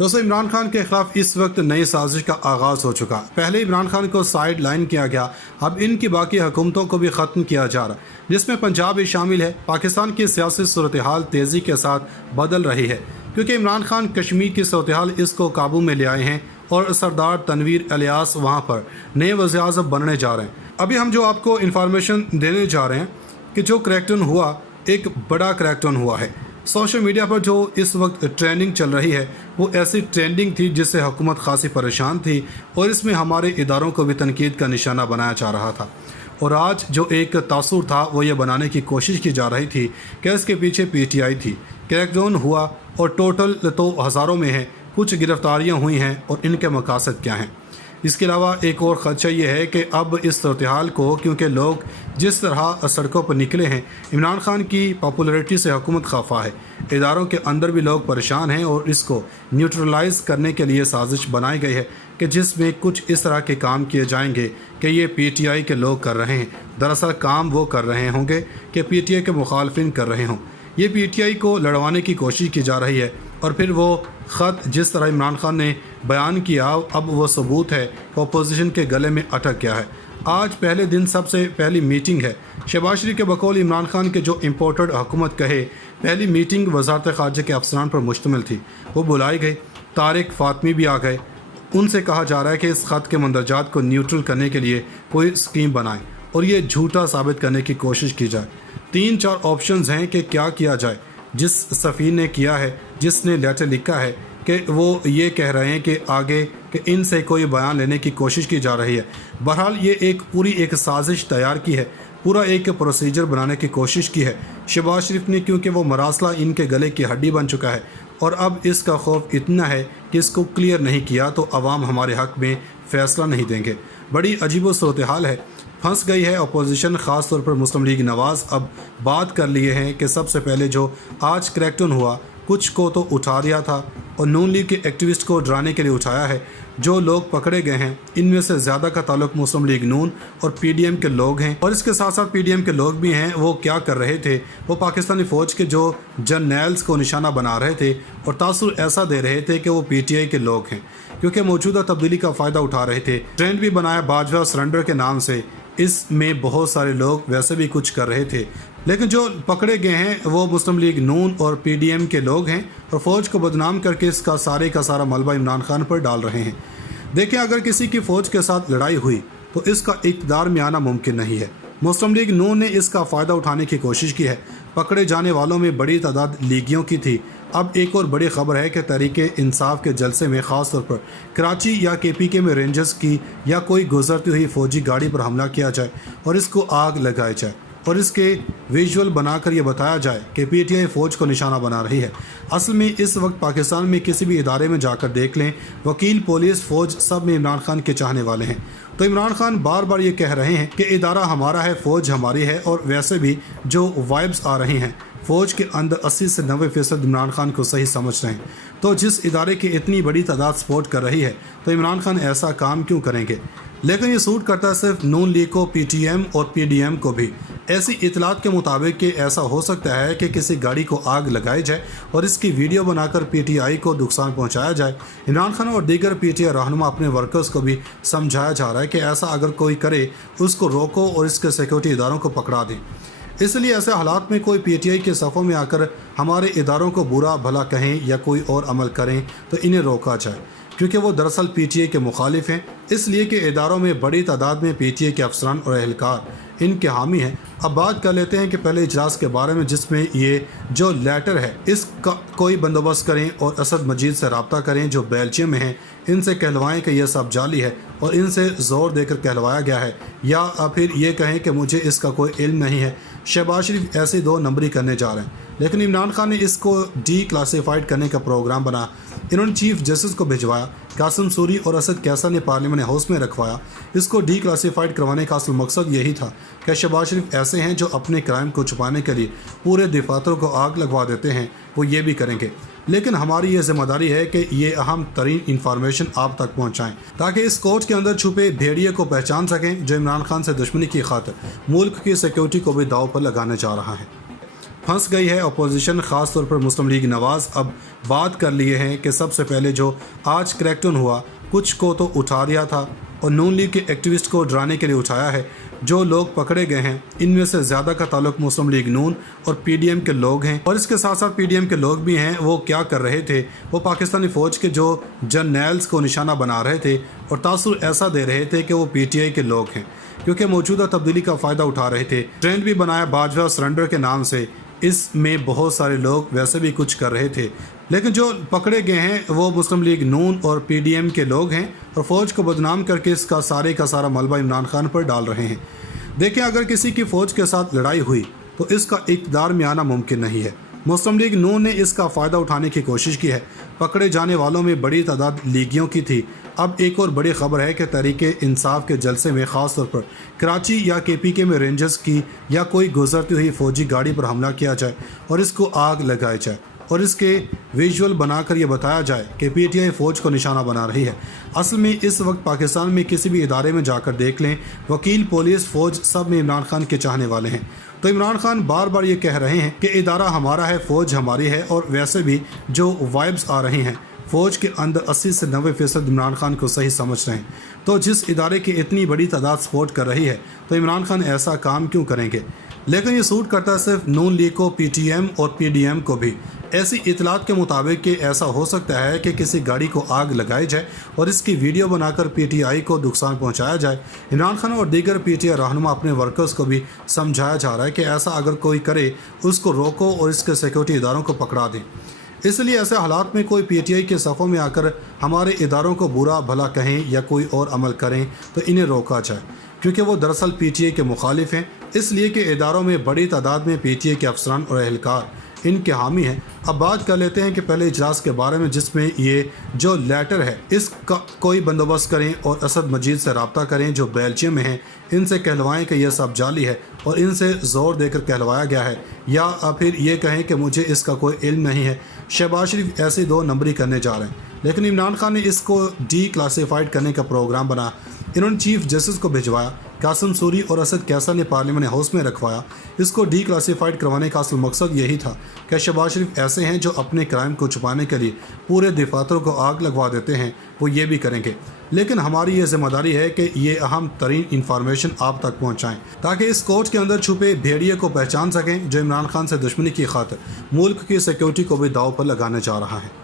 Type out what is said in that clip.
दोस्तों, इमरान खान के खिलाफ इस वक्त नई साजिश का आगाज़ हो चुका। पहले इमरान खान को साइड लाइन किया गया, अब इनकी बाकी हुकूमतों को भी ख़त्म किया जा रहा है, जिसमें पंजाब भी शामिल है। पाकिस्तान की सियासी सूरत हाल तेज़ी के साथ बदल रही है, क्योंकि इमरान खान कश्मीर की सूरत हाल इसको काबू में ले आए हैं और सरदार तनवीर इलियास वहाँ पर नए वज़ीर-ए-आज़म बनने जा रहे हैं। अभी हम जो आपको इन्फॉर्मेशन देने जा रहे हैं कि जो क्रैकडाउन हुआ, एक बड़ा क्रैकडाउन हुआ है। सोशल मीडिया पर जो इस वक्त ट्रेंडिंग चल रही है वो ऐसी ट्रेंडिंग थी जिससे हुकूमत खासी परेशान थी और इसमें हमारे इदारों को भी तनकीद का निशाना बनाया जा रहा था। और आज जो एक तासुर था वो ये बनाने की कोशिश की जा रही थी कि इसके पीछे PTI थी। क्रैकडाउन हुआ और टोटल तो हज़ारों में है, कुछ गिरफ्तारियाँ हुई हैं और इनके मकासद क्या हैं। इसके अलावा एक और ख़दशा ये है कि अब इस सूरत हाल को, क्योंकि लोग जिस तरह सड़कों पर निकले हैं, इमरान खान की पॉपुलैरिटी से हुकूमत खफा है, इदारों के अंदर भी लोग परेशान हैं और इसको न्यूट्रलाइज़ करने के लिए साजिश बनाई गई है कि जिसमें कुछ इस तरह के काम किए जाएंगे कि ये PTI के लोग कर रहे हैं। दरअसल काम वो कर रहे होंगे कि PTI के मुखालफिन कर रहे हों। ये PTI को लड़वाने की कोशिश की जा रही है और फिर वो ख़त जिस तरह इमरान खान ने बयान किया, अब वो सबूत है कि अपोजिशन के गले में अटक गया है। आज पहले दिन सबसे पहली मीटिंग है। शहबाज शरीफ के बकौल इमरान खान के जो इम्पोर्टेड हुकूमत कहे पहली मीटिंग वज़ारत ख़ारजा के अफसरान पर मुश्तमिल थी, वो बुलाई गई। तारिक फ़ातमी भी आ गए। उनसे कहा जा रहा है कि इस ख़त के मंदरजात को न्यूट्रल करने के लिए कोई स्कीम बनाएं और ये झूठा साबित करने की कोशिश की जाए। 3-4 ऑप्शंस हैं कि क्या किया जाए। जिस सफ़ीर ने किया है, जिसने लेटर लिखा है कि वो ये कह रहे हैं कि आगे कि इनसे कोई बयान लेने की कोशिश की जा रही है। बहरहाल ये एक पूरी एक साजिश तैयार की है, पूरा एक प्रोसीजर बनाने की कोशिश की है शहबाज शरीफ ने, क्योंकि वो मरासला इनके गले की हड्डी बन चुका है और अब इसका खौफ इतना है कि इसको क्लियर नहीं किया तो अवाम हमारे हक़ में फ़ैसला नहीं देंगे। बड़ी अजीब सूरत हाल है, फंस गई है अपोजिशन, ख़ास तौर पर मुस्लिम लीग नवाज़ अब बात कर लिए हैं कि सबसे पहले जो आज क्रैकडाउन हुआ, कुछ को तो उठा दिया था और नून लीग के एक्टिविस्ट को डराने के लिए उठाया है। जो लोग पकड़े गए हैं इनमें से ज़्यादा का ताल्लुक मुस्लिम लीग नून और PDM के लोग हैं और इसके साथ साथ PDM के लोग भी हैं। वो क्या कर रहे थे, वो पाकिस्तानी फ़ौज के जो जर्नल्स को निशाना बना रहे थे और तासुर ऐसा दे रहे थे कि वो PTI के लोग हैं, क्योंकि मौजूदा तब्दीली का फ़ायदा उठा रहे थे। ट्रेंड भी बनाया बाजवा सरेंडर के नाम से, इसमें बहुत सारे लोग वैसे भी कुछ कर रहे थे, लेकिन जो पकड़े गए हैं वो मुस्लिम लीग नून और PDM के लोग हैं और फ़ौज को बदनाम करके इसका सारे का सारा मलबा इमरान खान पर डाल रहे हैं। देखें, अगर किसी की फ़ौज के साथ लड़ाई हुई तो इसका इक़्तिदार में आना मुमकिन नहीं है। मुस्लिम लीग नून ने इसका फ़ायदा उठाने की कोशिश की है। पकड़े जाने वालों में बड़ी तादाद लीगियों की थी। अब एक और बड़ी खबर है कि तहरीक-ए-इंसाफ के जलसे में ख़ास तौर पर कराची या KPK में रेंजर्स की या कोई गुजरती हुई फ़ौजी गाड़ी पर हमला किया जाए और इसको आग लगाई जाए और इसके विजुअल बनाकर ये बताया जाए कि PTI फ़ौज को निशाना बना रही है। असल में इस वक्त पाकिस्तान में किसी भी इदारे में जाकर देख लें, वकील, पुलिस, फ़ौज सब में इमरान खान के चाहने वाले हैं। तो इमरान खान बार बार ये कह रहे हैं कि इदारा हमारा है, फ़ौज हमारी है और वैसे भी जो वाइब्स आ रही हैं फ़ौज के अंदर 80 से 90% इमरान खान को सही समझ रहे हैं। तो जिस इदारे की इतनी बड़ी तादाद सपोर्ट कर रही है तो इमरान खान ऐसा काम क्यों करेंगे। लेकिन ये सूट करता है सिर्फ नून लीग को, PTM और PDM को भी। ऐसी इतलात के मुताबिक कि ऐसा हो सकता है कि किसी गाड़ी को आग लगाई जाए और इसकी वीडियो बनाकर PTI को नुकसान पहुंचाया जाए। इमरान खान और दीगर PTI रहनुमा अपने वर्कर्स को भी समझाया जा रहा है कि ऐसा अगर कोई करे उसको रोको और इसके सिक्योरिटी इदारों को पकड़ा दें। इसलिए ऐसे हालात में कोई PTI के सफ़ों में आकर हमारे इदारों को बुरा भला कहें या कोई और अमल करें तो इन्हें रोका जाए, क्योंकि वो दरअसल PTI के मुखालिफ हैं। इसलिए कि इदारों में बड़ी तादाद में PTI के अफसरान और एहलकार इनके हामी हैं। अब बात कर लेते हैं कि पहले इजलास के बारे में, जिसमें ये जो लेटर है इसका कोई बंदोबस्त करें और असद मजीद से रब्ता करें जो बेल्जियम में हैं। इनसे कहलवाएं कि यह सब जाली है और इनसे ज़ोर देकर कहलवाया गया है, या फिर ये कहें कि मुझे इसका कोई इल्म नहीं है। शहबाज शरीफ ऐसे 2 नंबरी करने जा रहे हैं, लेकिन इमरान खान ने इसको डीक्लासीफाइड करने का प्रोग्राम बना। इन्होंने चीफ जस्टिस को भिजवाया, कासिम सूरी और असद कैसा ने पार्लियामेंट हाउस में रखवाया। इसको डीक्लासीफाइड करवाने का असल मकसद यही था कि शहबाज शरीफ ऐसे हैं जो अपने क्राइम को छुपाने के लिए पूरे दफातरों को आग लगवा देते हैं, वो ये भी करेंगे। लेकिन हमारी ये जिम्मेदारी है कि ये अहम तरीन इंफॉर्मेशन आप तक पहुँचाएँ ताकि इस कोर्ट के अंदर छुपे भेड़िए को पहचान सकें जो इमरान खान से दुश्मनी की खातिर मुल्क की सिक्योरिटी को भी दाव पर लगाने जा रहा है। फंस गई है। अपोजिशन खास तौर पर मुस्लिम लीग नवाज अब बात कर लिए हैं कि सबसे पहले जो आज क्रैकडाउन हुआ कुछ को तो उठा दिया था और नून लीग के एक्टिविस्ट को डराने के लिए उठाया है। जो लोग पकड़े गए हैं इनमें से ज़्यादा का ताल्लुक मुस्लिम लीग नून और पीडीएम के लोग हैं और इसके साथ साथ पीडीएम के लोग भी हैं। वो क्या कर रहे थे, वो पाकिस्तानी फ़ौज के जो जर्नल्स को निशाना बना रहे थे और तासुर ऐसा दे रहे थे कि वो पीटीआई के लोग हैं, क्योंकि मौजूदा तब्दीली का फ़ायदा उठा रहे थे। ट्रेंड भी बनाया बाजवा सरेंडर के नाम से, इसमें बहुत सारे लोग वैसे भी कुछ कर रहे थे, लेकिन जो पकड़े गए हैं वो मुस्लिम लीग नून और पीडीएम के लोग हैं और फ़ौज को बदनाम करके इसका सारे का सारा मलबा इमरान खान पर डाल रहे हैं। देखें, अगर किसी की फ़ौज के साथ लड़ाई हुई तो इसका इक़्तिदार में आना मुमकिन नहीं है। मुस्लिम लीग नून ने इसका फ़ायदा उठाने की कोशिश की है। पकड़े जाने वालों में बड़ी तादाद लीगियों की थी। अब एक और बड़ी खबर है कि तहरीक इंसाफ के जलसे में ख़ास तौर पर कराची या केपीके में रेंजर्स की या कोई गुजरती हुई फ़ौजी गाड़ी पर हमला किया जाए और इसको आग लगाई जाए और इसके विजुअल बनाकर ये बताया जाए कि पीटीआई फ़ौज को निशाना बना रही है। असल में इस वक्त पाकिस्तान में किसी भी इदारे में जाकर देख लें, वकील, पुलिस, फ़ौज सब में इमरान खान के चाहने वाले हैं। तो इमरान खान बार बार ये कह रहे हैं कि इदारा हमारा है, फ़ौज हमारी है, और वैसे भी जो वाइब्स आ रही हैं फ़ौज के अंदर 80 से 90% इमरान खान को सही समझ रहे हैं। तो जिस इदारे की इतनी बड़ी तादाद सपोर्ट कर रही है तो इमरान खान ऐसा काम क्यों करेंगे? लेकिन ये सूट करता है सिर्फ नून लीग को, पीटीएम और पीडीएम को भी। ऐसी इतलात के मुताबिक कि ऐसा हो सकता है कि किसी गाड़ी को आग लगाई जाए और इसकी वीडियो बनाकर पीटीआई को नुकसान पहुंचाया जाए। इमरान खान और दीगर पीटीआई रहनुमा अपने वर्कर्स को भी समझाया जा रहा है कि ऐसा अगर कोई करे उसको रोको और इसके सिक्योरिटी इदारों को पकड़ा दें। इसलिए ऐसे हालात में कोई पीटीआई के सफ़ों में आकर हमारे इदारों को बुरा भला कहें या कोई और अमल करें तो इन्हें रोका जाए, क्योंकि वो दरअसल पीटीआई के मुखालिफ हैं। इसलिए कि इदारों में बड़ी तादाद में पीटीआई के अफसरान और एहलकार इनके हामी हैं। अब बात कर लेते हैं कि पहले इजलास के बारे में, जिसमें ये जो लेटर है इसका कोई बंदोबस्त करें और असद मजीद से रब्ता करें जो बेल्जियम में हैं। इनसे कहलवाएं कि यह सब जाली है और इनसे ज़ोर देकर कहलवाया गया है, या फिर ये कहें कि मुझे इसका कोई इल्म नहीं है। शहबाज शरीफ ऐसे 2 नंबरी करने जा रहे हैं, लेकिन इमरान खान ने इसको डी क्लासीफाइड करने का प्रोग्राम बनाया। इन्होंने चीफ जस्टिस को भिजवाया, कासिम सूरी और असद कैसर ने पार्लियामेंट हाउस में रखवाया। इसको डी क्लासीफाइड करवाने का असल मकसद यही था कि शहबाज शरीफ ऐसे हैं जो अपने क्राइम को छुपाने के लिए पूरे दफातरों को आग लगवा देते हैं, वो ये भी करेंगे। लेकिन हमारी ये जिम्मेदारी है कि ये अहम तरीन इंफॉर्मेशन आप तक पहुँचाएँ ताकि इस कोर्ट के अंदर छुपे भेड़िए को पहचान सकें जो इमरान खान से दुश्मनी की खातिर मुल्क की सिक्योरिटी को भी दाव पर लगाने जा रहा है।